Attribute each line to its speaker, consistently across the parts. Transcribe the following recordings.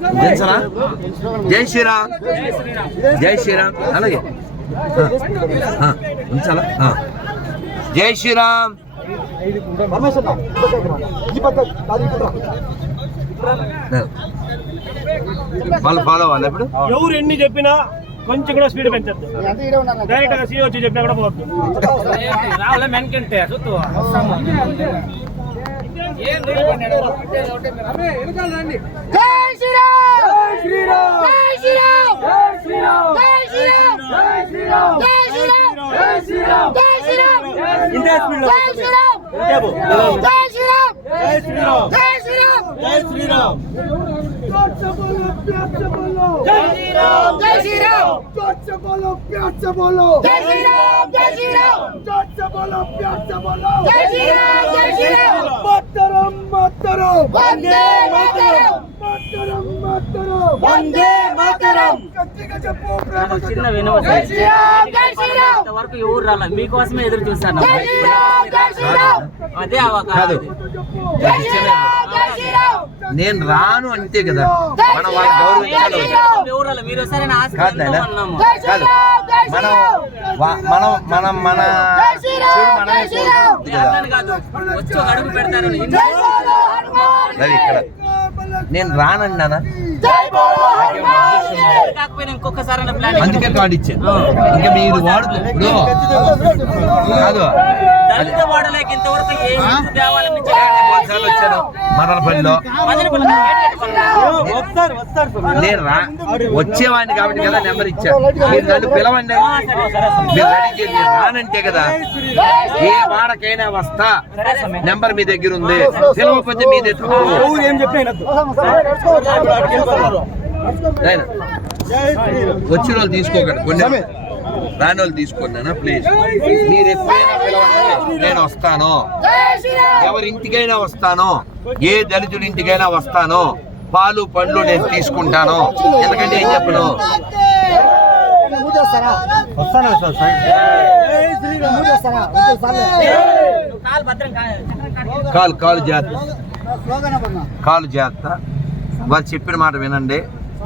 Speaker 1: జై శ్రీరామ్, జై శ్రీరామ్. అలాగే ఉంచాలా? జై శ్రీరామ్. వాళ్ళు ఫాలో అవ్వాలి. ఇప్పుడు
Speaker 2: ఎవరు ఎన్ని చెప్పినా కొంచెం కూడా స్పీడ్ పెంచద్దు. డైరెక్ట్ గా సీ వచ్చి చెప్పినా కూడా పోవద్దు.
Speaker 3: చిన్న వరకు ఎవరు రాలేదు, మీకోసమే ఎదురు చూస్తాను. అదే
Speaker 1: నేను రాను అంతే కదా. మనం వాళ్ళ గౌరవించాలి.
Speaker 3: మీరు సరైన
Speaker 1: కాదు మనం మనం మన
Speaker 3: వచ్చి అడుగు పెడతారు.
Speaker 1: ఇక్కడ నేను రానన్నానా?
Speaker 3: కాకపోయినా ఇంకొకసారి
Speaker 1: అందుకే కార్డు ఇచ్చాను. ఇంకా మీరు వాడుతూ కాదు
Speaker 3: వాడలేక ఇంతవరకు
Speaker 1: వచ్చాను మదనపల్లిలో. నేను వచ్చేవాడిని కాబట్టి కదా నెంబర్ ఇచ్చాను. మీరు నన్ను పిలవండి, మీరు రెడీ చేయండి. రానంటే కదా ఏ వాడకైనా వస్తా. నెంబర్ మీ దగ్గర ఉంది, పిలవకపోతే మీ దగ్గర వచ్చిన వాళ్ళు తీసుకోకండి, కొన్ని రాని వాళ్ళు తీసుకోండి. ప్లీజ్ మీరు ఎప్పుడైనా పిలవండి, నేను వస్తాను. ఎవరింటికైనా వస్తాను, ఏ దళితుడి ఇంటికైనా వస్తాను. పాలు పండ్లు నేను తీసుకుంటాను. ఎందుకంటే ఏం చెప్పను, కాలు జాగ్రత్త, కాలు జాగ్రత్త. వారు చెప్పిన మాట వినండి.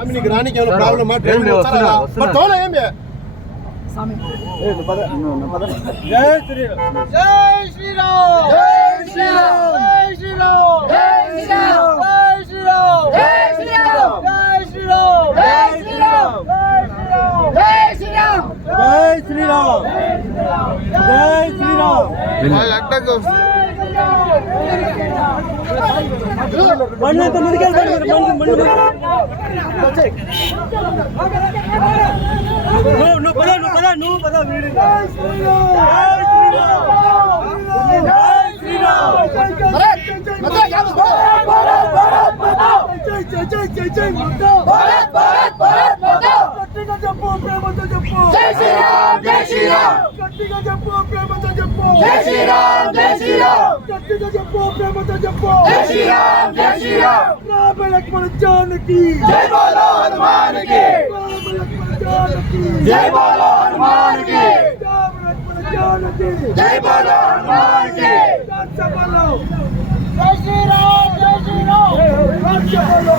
Speaker 4: लक्ष्मण जानकी जय बोलो हनुमान की, जय बोलो हनुमान की, लक्ष्मण जानकी जय बोलो हनुमान की, जय श्री राम, जय श्री राम, जय श्री राम,